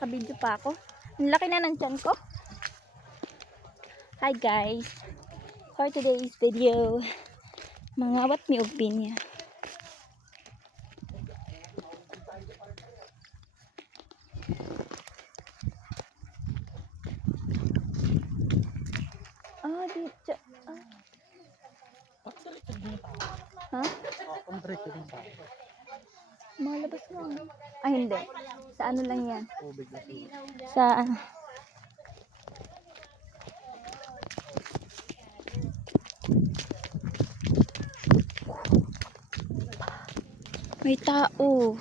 Nakabidyo pa ako. Ang laki na ng tiyan ko. Hi guys. For today's video, mangawat mi og pinya. Dito. Ha? Malabas mo. Ay, hindi. Sa ano lang yan? Sa ano? May tao.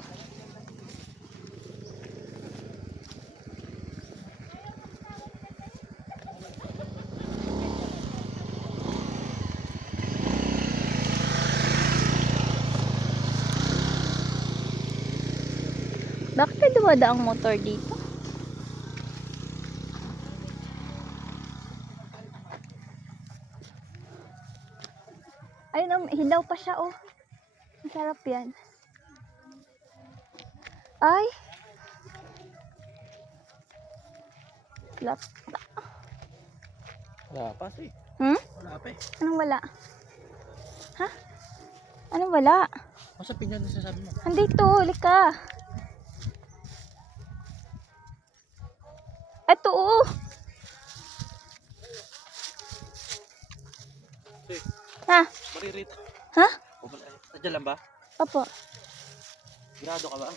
Bakit may dumadaang motor dito? Ayun, hilaw pa siya, oh. Masarap yan. Ay! Wala pa eh. Wala pa eh. Anong wala? Ha? Anong wala? Masa pinyan na sasabi mo? Andito, lika. Eto, oh. Ha? Maririt. Ha? Sadya lang ba? Opo. Grado ka ba?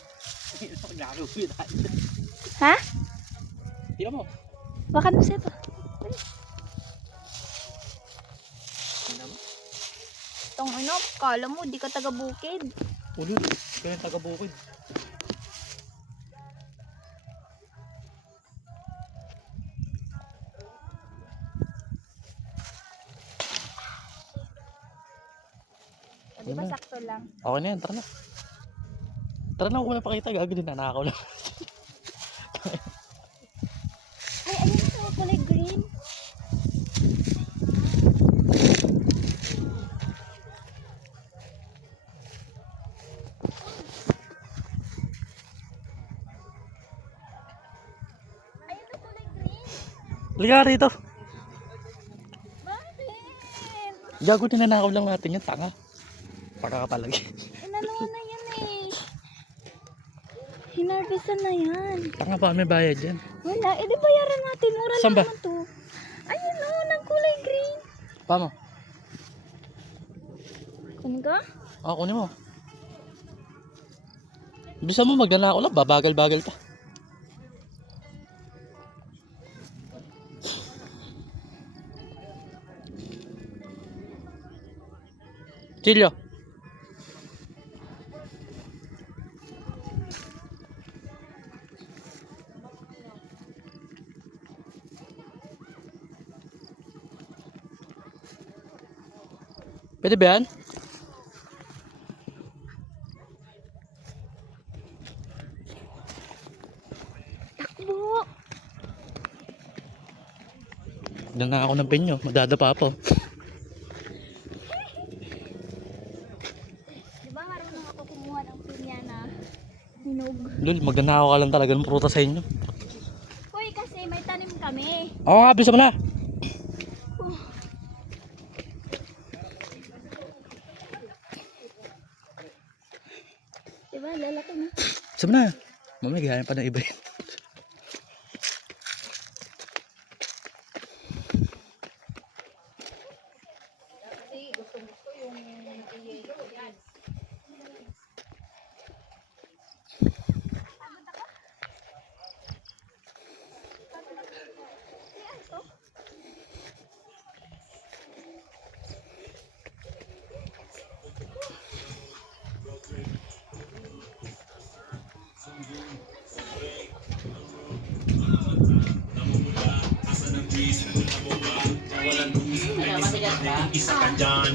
Ha? Tingnan mo. Wakan mo siya ito. Itong ano, kala mo, di ka taga-bukid. Ulo, kaya taga-bukid. Di ba sakto lang? Okay na yan, tara na. Tara na, huwag mo na pakita. Gagawin na, nakakaw lang. Ay, ayun ito, kulay green. Ayun ito, kulay green. Liga rito. Bakit? Gago na nanakaw lang natin yan, tanga. Pagkakapalagi. Inano na yan eh. Hinarvestan na yan. Tanga pa, may bayad yan. Wala, di bayaran natin. Mura Saan lang ba? naman to. Ayun o, ng kulay green. Paano? Kunin ka? Kunin mo. Bisa mo magnanakaw lang, babagal-bagal pa. Chilyo. Pwede ba yan? Takbo. Diyan na ako ng penyo, madadapa po. Diba marunong ako kumuha ng pinya na hinog? Lul, magnanakaw ka lang talaga ng prutas sa inyo. Uy, kasi may tanim kami. Oo nga, bisa mo na. Diba, lalaki na. Bisa mo na. Mamaya gayahin pa ng iba yun. Isa ka dyan,